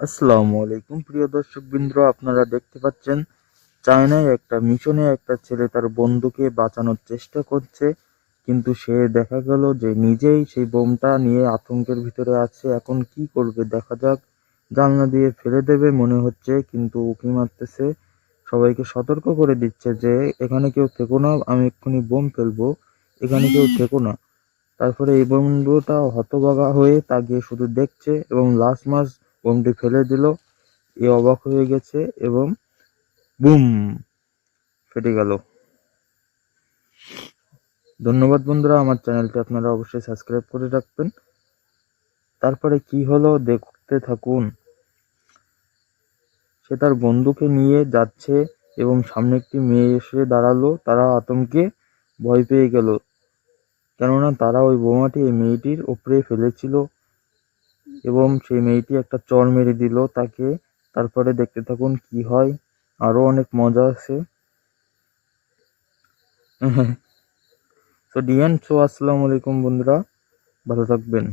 আসসালামু আলাইকুম প্রিয় দর্শকবৃন্দ, আপনারা দেখতে পাচ্ছেন চায়নায় একটা মিশনে একটা ছেলে তার বন্ধুকে বাঁচানোর চেষ্টা করছে, কিন্তু সে দেখা গেল যে নিজেই সেই বোমটা নিয়ে আতঙ্কের ভিতরে আছে। এখন কি করবে দেখা যাক। জানলা দিয়ে ফেলে দেবে মনে হচ্ছে, কিন্তু উঁকি মারতেছে, সবাইকে সতর্ক করে দিচ্ছে যে এখানে কেউ থেকো না, আমি এক্ষুনি বোম ফেলবো, এখানে কেউ থেকো না। তারপরে এই বন্ধুটা হতবাগা হয়ে তাকিয়ে শুধু দেখছে এবং লাস্ট মাস বোমটি ফেলে দিল। এ অবাক হয়ে গেছে এবং বুম ফেটে গেল। ধন্যবাদ বন্ধুরা, আমার চ্যানেলটি আপনারা অবশ্যই সাবস্ক্রাইব করে রাখবেন। তারপরে কি হলো দেখতে থাকুন। সে তার বন্ধুকে নিয়ে যাচ্ছে এবং সামনে একটি মেয়ে এসে দাঁড়ালো। তারা আতঙ্কে ভয় পেয়ে গেল, কেননা তারা ওই বোমাটি এই মেয়েটির উপরে ফেলেছিল এবং সেই মেয়েটি একটা চড় মেরে দিল তাকে। তারপরে দেখতে থাকুন কি হয়, আরো অনেক মজা আছে। তো ডিয়ান, আসসালামু আলাইকুম বন্ধুরা, ভালো থাকবেন।